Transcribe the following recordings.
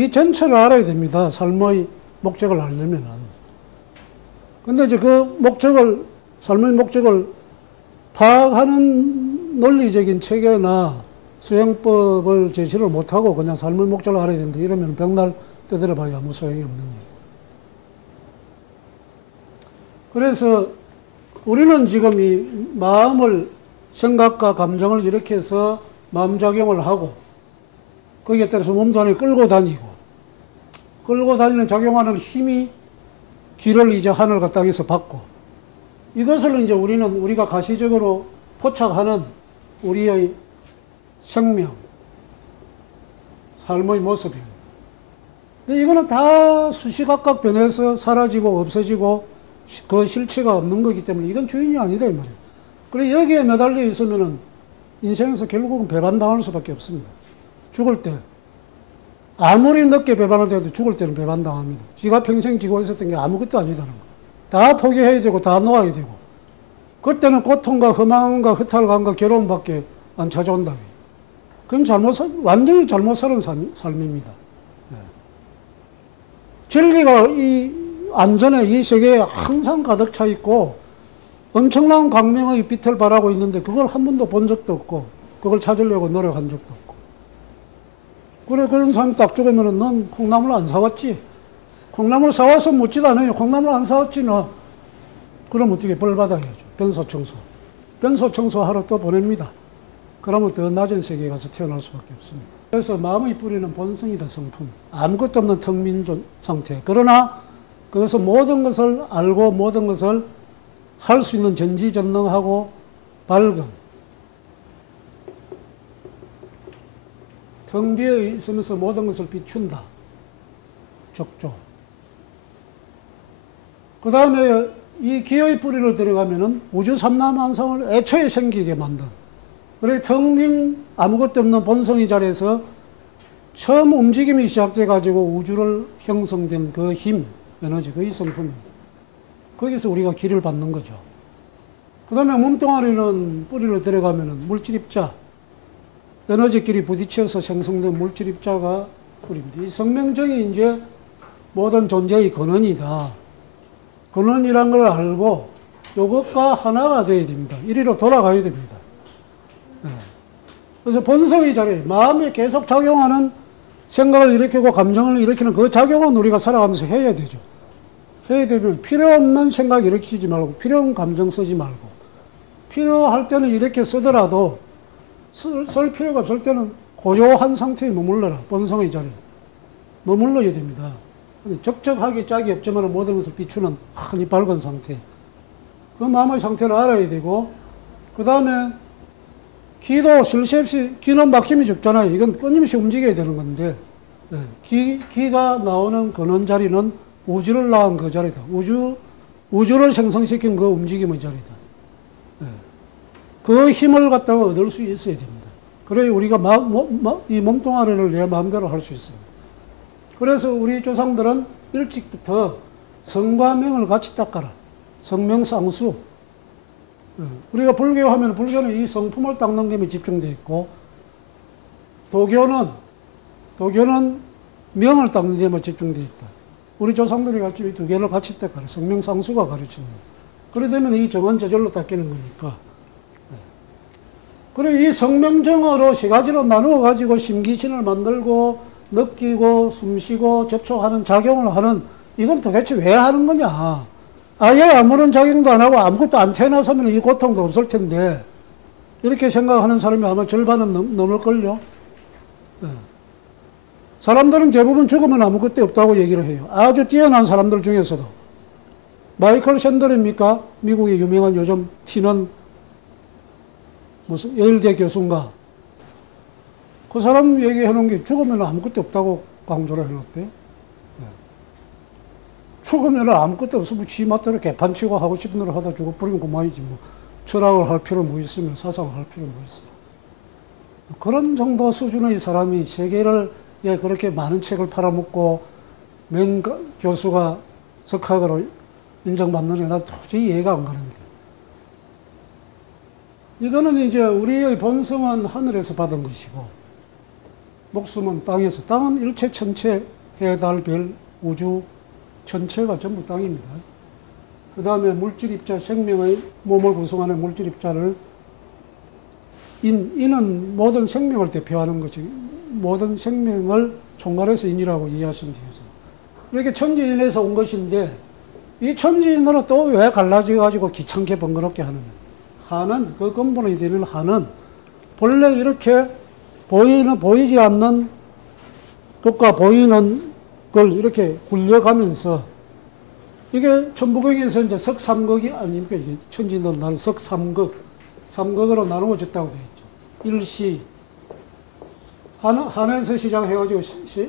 이 전체를 알아야 됩니다. 삶의 목적을 알려면은. 근데 이제 그 목적을, 삶의 목적을 파악하는 논리적인 체계나 수행법을 제시를 못하고 그냥 삶의 목적을 알아야 된다. 이러면 백날 떠들어봐야 아무 소용이 없는 얘기예요. 그래서 우리는 지금 이 마음을, 생각과 감정을 일으켜서 마음작용을 하고 거기에 따라서 몸도 안에 끌고 다니는 작용하는 힘이 길을 이제 하늘과 땅에서 받고, 이것을 이제 우리가 가시적으로 포착하는 우리의 생명, 삶의 모습입니다. 근데 이거는 다 수시각각 변해서 사라지고 없어지고 그 실체가 없는 거기 때문에 이건 주인이 아니다 이 말이에요. 그래 여기에 매달려 있으면은 인생에서 결국은 배반당할 수밖에 없습니다. 죽을 때 아무리 늦게 배반을 해도 죽을 때는 배반당합니다. 지가 평생 지고 있었던 게 아무것도 아니다는 거. 다 포기해야 되고 다 놓아야 되고, 그때는 고통과 허망과 허탈감과 괴로움밖에 안 찾아온다. 그건 완전히 잘못 사는 삶입니다. 네. 진리가 이 안전에 이 세계에 항상 가득 차 있고 엄청난 광명의 빛을 발하고 있는데 그걸 한 번도 본 적도 없고 그걸 찾으려고 노력한 적도 없고. 그래, 그런 사람이 딱 죽으면은 넌 콩나물 안 사왔지? 콩나물 사와서 묻지도 않아요. 콩나물 안 사왔지 너? 그럼 어떻게 벌 받아야죠. 변소청소 하러 또 보냅니다. 그러면 더 낮은 세계에 가서 태어날 수밖에 없습니다. 그래서 마음의 뿌리는 본성이다, 성품. 아무것도 없는 텅 빈 상태. 그러나 그것은 모든 것을 알고 모든 것을 할 수 있는 전지전능하고 밝은, 텅 비어 있으면서 모든 것을 비춘다. 적조. 그 다음에 이 기의 뿌리를 들어가면은 우주 삼라만상을 애초에 생기게 만든, 그래 텅 빈 아무것도 없는 본성의 자리에서 처음 움직임이 시작돼 가지고 우주를 형성된 그 힘, 에너지, 그의 성품입니다. 거기서 우리가 길을 받는 거죠. 그 다음에 몸뚱아리는 뿌리를 들어가면은 물질 입자, 에너지끼리 부딪혀서 생성된 물질 입자가 뿌리입니다. 이 생명정이 이제 모든 존재의 근원이다. 근원이란 걸 알고 이것과 하나가 되어야 됩니다. 이리로 돌아가야 됩니다. 네. 그래서 본성의 자리, 마음에 계속 작용하는 생각을 일으키고 감정을 일으키는 그 작용은 우리가 살아가면서 해야 되죠. 해야 되면 필요 없는 생각 일으키지 말고 필요 없는 감정 쓰지 말고, 필요할 때는 이렇게 쓰더라도 쓸 필요가 없을 때는 고요한 상태에 머물러라. 본성의 자리에 머물러야 됩니다. 적적하게 짝이 없지만 모든 것을 비추는 흔히 밝은 상태, 그 마음의 상태를 알아야 되고, 그 다음에 기도 실시 없이, 기는 막힘이 적잖아요. 이건 끊임없이 움직여야 되는 건데, 기가 나오는 근원 자리는 우주를 낳은 그 자리다. 우주를 생성시킨 그 움직임의 자리다. 그 힘을 갖다가 얻을 수 있어야 됩니다. 그래야 우리가 이 몸뚱아리를 내 마음대로 할 수 있습니다. 그래서 우리 조상들은 일찍부터 성과 명을 같이 닦아라. 성명상수. 우리가 불교 하면 불교는 이 성품을 닦는 데 집중되어 있고, 도교는 명을 닦는 데만 집중되어 있다. 우리 조상들이 같이 이 두 개를 같이 닦아라. 성명상수가 가르치는 거예요. 그래 되면 이 정은 저절로 닦이는 거니까. 그래 이 성명정어로 세 가지로 나누어 가지고 심기신을 만들고 느끼고 숨쉬고 접촉하는 작용을 하는, 이건 도대체 왜 하는 거냐. 아예 아무런 작용도 안 하고 아무것도 안 태어나서면 이 고통도 없을 텐데, 이렇게 생각하는 사람이 아마 절반은 넘을걸요. 사람들은 대부분 죽으면 아무것도 없다고 얘기를 해요. 아주 뛰어난 사람들 중에서도. 마이클 샌들입니까? 미국의 유명한 요즘 튀는 무슨 예일대 교수인가? 그 사람 얘기해 놓은 게 죽으면 아무것도 없다고 강조를 해놨대요. 죽으면 아무것도 없으면 지 맛대로 개판치고 하고 싶은 대로 하다 죽어버리면 그만이지 뭐. 철학을 할 필요 뭐 있으면 사상을 할 필요 뭐 있어. 그런 정도 수준의 사람이 세계를 그렇게 많은 책을 팔아먹고 명 교수가 석학으로 인정받는 게 나 도저히 이해가 안 가는데. 이거는 이제 우리의 본성은 하늘에서 받은 것이고, 목숨은 땅에서. 땅은 일체 천체, 해, 달, 별, 우주 전체가 전부 땅입니다. 그 다음에 물질 입자, 생명의 몸을 구성하는 물질 입자를 인은 모든 생명을 대표하는 것이, 모든 생명을 총괄해서 인이라고 이해하시면 되겠습니다. 이렇게 천지인에서 온 것인데, 이 천지인으로 또 왜 갈라져가지고 귀찮게 번거롭게 하느냐. 한은, 그 근본이 되는 한은 본래 이렇게 보이지 않는 것과 보이는 걸 이렇게 굴려가면서, 이게 천부경에서 이제 석삼극이 아닙니까? 이게 천지인으로 나는 석삼극, 삼극으로 나누어졌다고 되어 있죠. 일시, 한에서 시작해가지고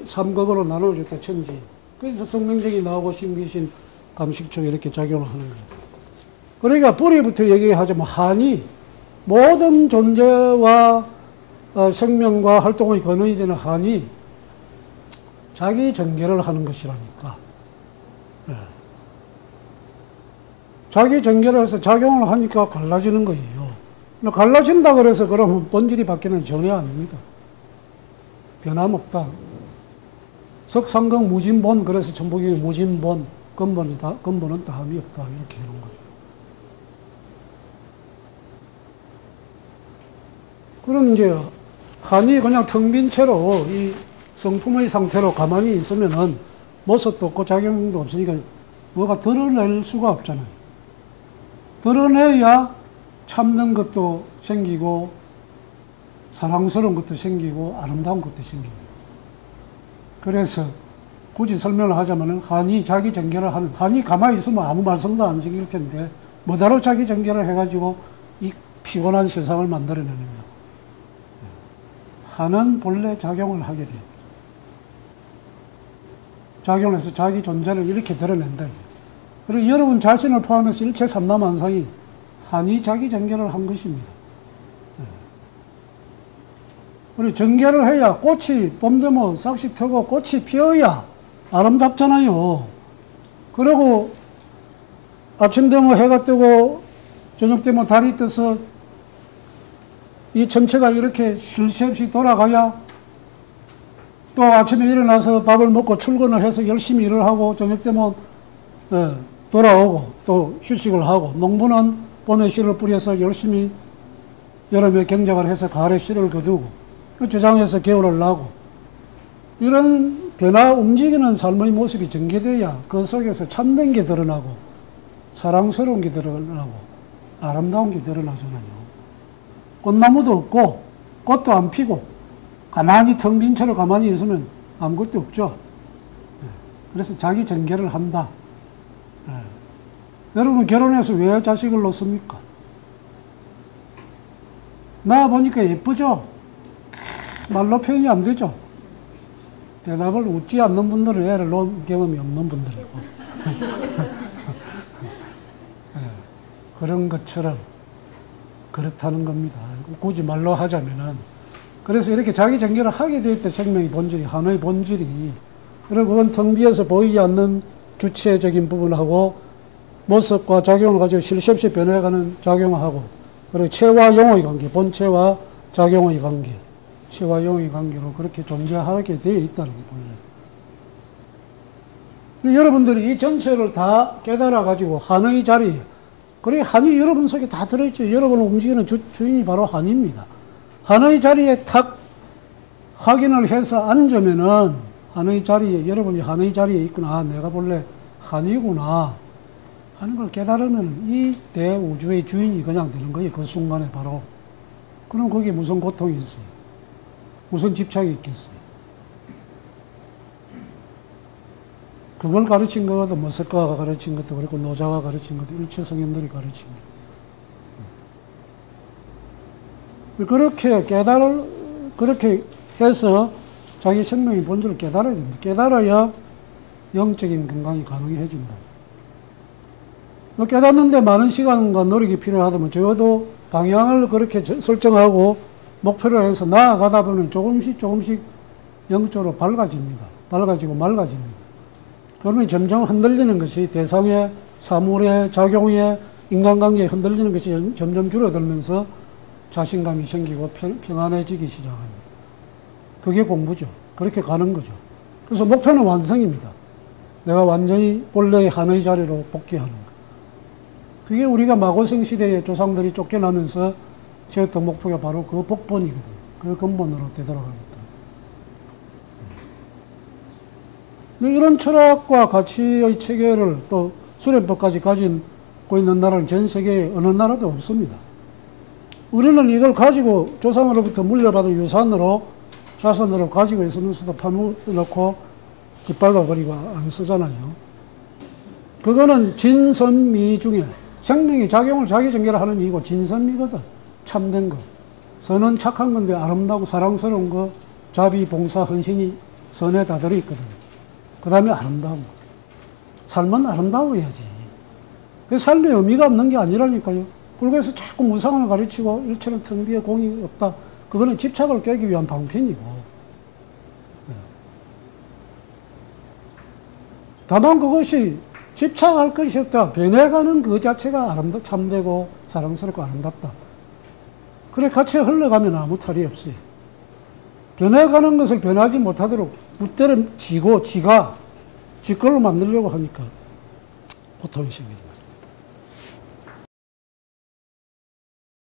삼극으로 나누어졌다, 천지. 그래서 성명적이 나오고 신귀신, 감식초 이렇게 작용을 하는 거예요. 그러니까 뿌리부터 얘기하자면 한이 모든 존재와 생명과 활동의 근원이 되는 한이 자기 전개를 하는 것이라니까. 예. 자기 전개를 해서 작용을 하니까 갈라지는 거예요. 갈라진다 그래서 그러면 본질이 바뀌는 전혀 아닙니다. 변함없다. 석삼극 무진본, 그래서 천부경이 무진본, 근본은 다함이 없다. 이렇게 이런 거죠. 그럼 이제 한이 그냥 텅 빈 채로 이 성품의 상태로 가만히 있으면은 모습도 없고 작용도 없으니까 뭐가 드러낼 수가 없잖아요. 드러내야 참는 것도 생기고 사랑스러운 것도 생기고 아름다운 것도 생기고. 그래서 굳이 설명을 하자면 한이 자기 전개를 하는, 한이 가만히 있으면 아무 말썽도 안 생길 텐데 뭐다로 자기 전개를 해가지고 이 피곤한 세상을 만들어내느냐. 한은 본래 작용을 하게 돼요. 작용을 해서 자기 존재를 이렇게 드러낸다. 그리고 여러분 자신을 포함해서 일체 삼라만상이 한이 자기 전개를 한 것입니다. 그리고 전개를 해야 꽃이 봄 되면 싹씩 트고 꽃이 피어야 아름답잖아요. 그리고 아침 되면 해가 뜨고 저녁 되면 달이 떠서 이 전체가 이렇게 쉴 새 없이 돌아가야 또 아침에 일어나서 밥을 먹고 출근을 해서 열심히 일을 하고 저녁 되면 돌아오고 또 휴식을 하고, 농부는 봄에 씨를 뿌려서 열심히 여름에 경작을 해서 가을에 씨를 거두고 저장해서 겨울을 나고, 이런 변화 움직이는 삶의 모습이 전개돼야 그 속에서 참된 게 드러나고 사랑스러운 게 드러나고 아름다운 게 드러나잖아요. 꽃나무도 없고 꽃도 안 피고 가만히 텅 빈 채로 가만히 있으면 아무것도 없죠. 그래서 자기 전개를 한다. 여러분 결혼해서 왜 자식을 놓습니까? 나 보니까 예쁘죠? 말로 표현이 안 되죠? 대답을 웃지 않는 분들은 애를 놓은 경험이 없는 분들이고. 그런 것처럼 그렇다는 겁니다. 굳이 말로 하자면은. 그래서 이렇게 자기 전개를 하게 될 때 생명의 본질이, 한의 본질이, 그리고 그건 텅 비어서 보이지 않는 주체적인 부분하고 모습과 작용을 가지고 쉴 새 없이 변해가는 작용하고, 그리고 체와 용의 관계, 본체와 작용의 관계, 체와 용의 관계로 그렇게 존재하게 되어 있다는 게 본래. 여러분들이 이 전체를 다 깨달아가지고 한의 자리에, 그래 한이 여러분 속에 다 들어있죠. 여러분을 움직이는 주인이 바로 한입니다. 한의 자리에 탁 확인을 해서 앉으면은 한의 자리에, 여러분이 한의 자리에 있구나, 내가 본래 한이구나 하는 걸 깨달으면 이 대우주의 주인이 그냥 되는 거예요. 그 순간에 바로. 그럼 거기에 무슨 고통이 있어요? 무슨 집착이 있겠어요? 그걸 가르친 것도 모세가가 가르친 것도 그렇고 노자가 가르친 것도 일체 성현들이 가르친 것. 그렇게 그렇게 해서 자기 생명의 본질을 깨달아야 됩니다. 깨달아야 영적인 건강이 가능해진다. 깨닫는데 많은 시간과 노력이 필요하다면 적어도 방향을 그렇게 설정하고 목표로 해서 나아가다 보면 조금씩 영적으로 밝아집니다. 밝아지고 맑아집니다. 그러면 점점 흔들리는 것이, 대상의 사물의 작용에 인간관계에 흔들리는 것이 점점 줄어들면서 자신감이 생기고 평안해지기 시작합니다. 그게 공부죠. 그렇게 가는 거죠. 그래서 목표는 완성입니다. 내가 완전히 본래의 하나의 자리로 복귀하는 거. 그게 우리가 마고생 시대에 조상들이 쫓겨나면서 세웠던 목표가 바로 그 복본이거든요. 그 근본으로 되돌아가겠다. 이런 철학과 가치의 체계를 또 수련법까지 가지고 있는 나라는 전 세계에 어느 나라도 없습니다. 우리는 이걸 가지고 조상으로부터 물려받은 유산으로 자산으로 가지고 있으면서도 파묻어놓고 깃밟아버리고 안 쓰잖아요. 그거는 진선미 중에 생명이 작용을 자기 전개를 하는 이유고 진선미거든. 참된 거. 선은 착한 건데 아름다고 사랑스러운 거, 자비, 봉사, 헌신이 선에 다 들어있거든요. 그 다음에 아름다운 거. 삶은 아름다워야지. 그 삶에 의미가 없는 게 아니라니까요. 불교에서 자꾸 무상을 가르치고 일체는 텅 비어 공이 없다. 그거는 집착을 깨기 위한 방편이고. 다만 그것이 집착할 것이 없다. 변해가는 그 자체가 참되고 사랑스럽고 아름답다. 그래 같이 흘러가면 아무 탈이 없어요. 변해가는 것을 변하지 못하도록 무대를 지고 지가 지 걸로 만들려고 하니까 고통이 생깁니다.